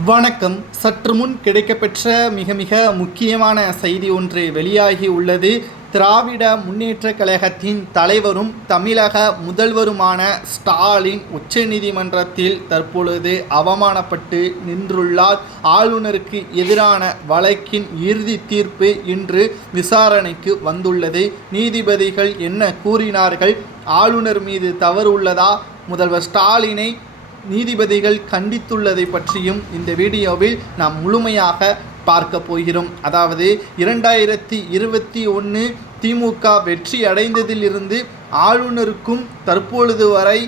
வணக்கம். சற்று முன் கிடைக்கப்பெற்ற மிக மிக முக்கியமான செய்தி ஒன்று வெளியாகி உள்ளது. திராவிட முன்னேற்ற கழகத்தின் தலைவரும் தமிழக முதல்வருமான ஸ்டாலின் உச்சநீதிமன்றத்தில் தற்பொழுது அவமானப்பட்டு நின்றுள்ளார். ஆளுநருக்கு எதிரான வழக்கின் இறுதி தீர்ப்பு இன்று விசாரணைக்கு வந்துள்ளது. நீதிபதிகள் என்ன கூறினார்கள்? ஆளுநர் மீது தவறு உள்ளதா? முதல்வர் ஸ்டாலினை நீதிபதிகள் கண்டித்துள்ளதை பற்றியும் இந்த வீடியோவில் நாம் முழுமையாக பார்க்க போகிறோம். அதாவது இரண்டாயிரத்தி இருபத்தி ஒன்று திமுக வெற்றி அடைந்ததிலிருந்து ஆளுநருக்கும் தற்பொழுது வரை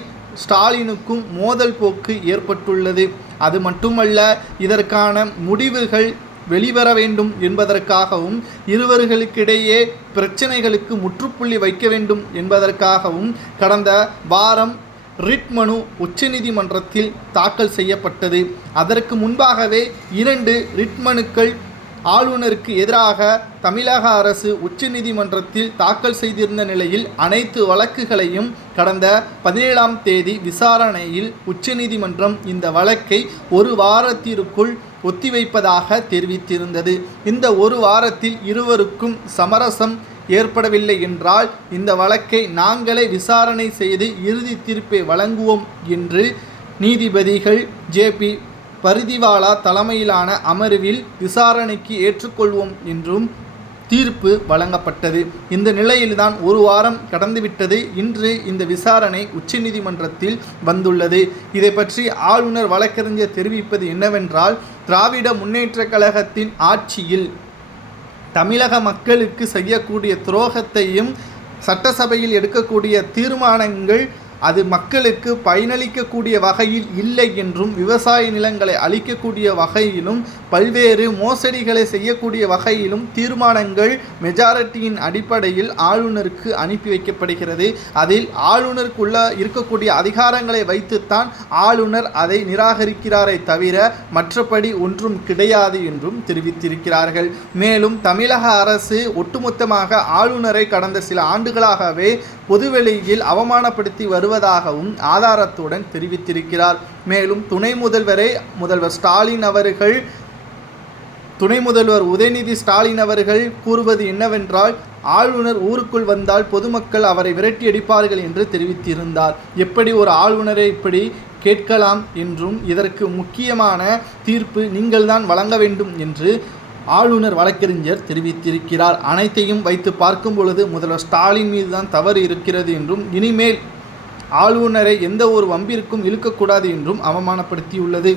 ஸ்டாலினுக்கும் மோதல் போக்கு ஏற்பட்டுள்ளது. அது மட்டுமல்ல இதற்கான முடிவுகள் வெளிவர வேண்டும் என்பதற்காகவும் இருவர்களுக்கிடையே பிரச்சனைகளுக்கு முற்றுப்புள்ளி வைக்க வேண்டும் என்பதற்காகவும் கடந்த வாரம் ரிட் மனு உச்சநீதிமன்றத்தில் தாக்கல் செய்யப்பட்டது. அதற்கு முன்பாகவே இரண்டு ரிட் மனுக்கள் ஆளுநருக்கு எதிராக தமிழக அரசு உச்சநீதிமன்றத்தில் தாக்கல் செய்திருந்த நிலையில் அனைத்து வழக்குகளையும் கடந்த பதினேழாம் தேதி விசாரணையில் உச்சநீதிமன்றம் இந்த வழக்கை ஒரு வாரத்திற்குள் ஒத்திவைப்பதாக தெரிவித்திருந்தது. இந்த ஒரு வாரத்தில் இருவருக்கும் சமரசம் ஏற்படவில்லை என்றால் இந்த வழக்கை நாங்களே விசாரணை செய்து இறுதி தீர்ப்பை வழங்குவோம் என்று நீதிபதிகள் ஜேபி பரிதிவாலா தலைமையிலான அமர்வில் விசாரணைக்கு ஏற்றுக்கொள்வோம் என்றும் தீர்ப்பு வழங்கப்பட்டது. இந்த நிலையில்தான் ஒரு வாரம் கடந்துவிட்டது. இன்று இந்த விசாரணை உச்சநீதிமன்றத்தில் வந்துள்ளது. இதை பற்றி ஆளுநர் வழக்கறிஞர் தெரிவிப்பது என்னவென்றால் திராவிட முன்னேற்றக் கழகத்தின் ஆட்சியில் தமிழக மக்களுக்கு செய்யக்கூடிய துரோகத்தையும் சட்டசபையில் எடுக்கக்கூடிய தீர்மானங்கள் அது மக்களுக்கு பயனளிக்கக்கூடிய வகையில் இல்லை என்றும் விவசாய நிலங்களை அளிக்கக்கூடிய வகையிலும் பல்வேறு மோசடிகளை செய்யக்கூடிய வகையிலும் தீர்மானங்கள் மெஜாரிட்டியின் அடிப்படையில் ஆளுநருக்கு அனுப்பி வைக்கப்படுகிறது. அதில் ஆளுநருக்குள்ள இருக்கக்கூடிய அதிகாரங்களை வைத்துத்தான் ஆளுநர் அதை நிராகரிக்கிறாரே தவிர மற்றபடி ஒன்றும் கிடையாது என்றும் தெரிவித்திருக்கிறார்கள். மேலும் தமிழக அரசு ஒட்டுமொத்தமாக ஆளுநரை கடந்த சில ஆண்டுகளாகவே பொதுவெளியில் அவமானப்படுத்தி வருவதாகவும் ஆதாரத்துடன் தெரிவித்திருக்கிறார். மேலும் துணை முதல்வரை முதல்வர் ஸ்டாலின் அவர்கள் துணை முதல்வர் உதயநிதி ஸ்டாலின் அவர்கள் கூறுவது என்னவென்றால் ஆளுநர் ஊருக்குள் வந்தால் பொதுமக்கள் அவரை விரட்டி அடிப்பார்கள் என்று தெரிவித்திருந்தார். எப்படி ஒரு ஆளுநரை இப்படி கேட்கலாம் என்றும் இதற்கு முக்கியமான தீர்ப்பு நீங்கள்தான் வழங்க வேண்டும் என்று ஆளுநர் வழக்கறிஞர் தெரிவித்திருக்கிறார். அனைத்தையும் வைத்து பார்க்கும் பொழுது முதல்வர் ஸ்டாலின் மீது தான் தவறு இருக்கிறது என்றும் இனிமேல் ஆளுநரை எந்த ஒரு வம்பிற்கும் இழுக்கக்கூடாது என்றும் அவமானப்படுத்தியுள்ளது.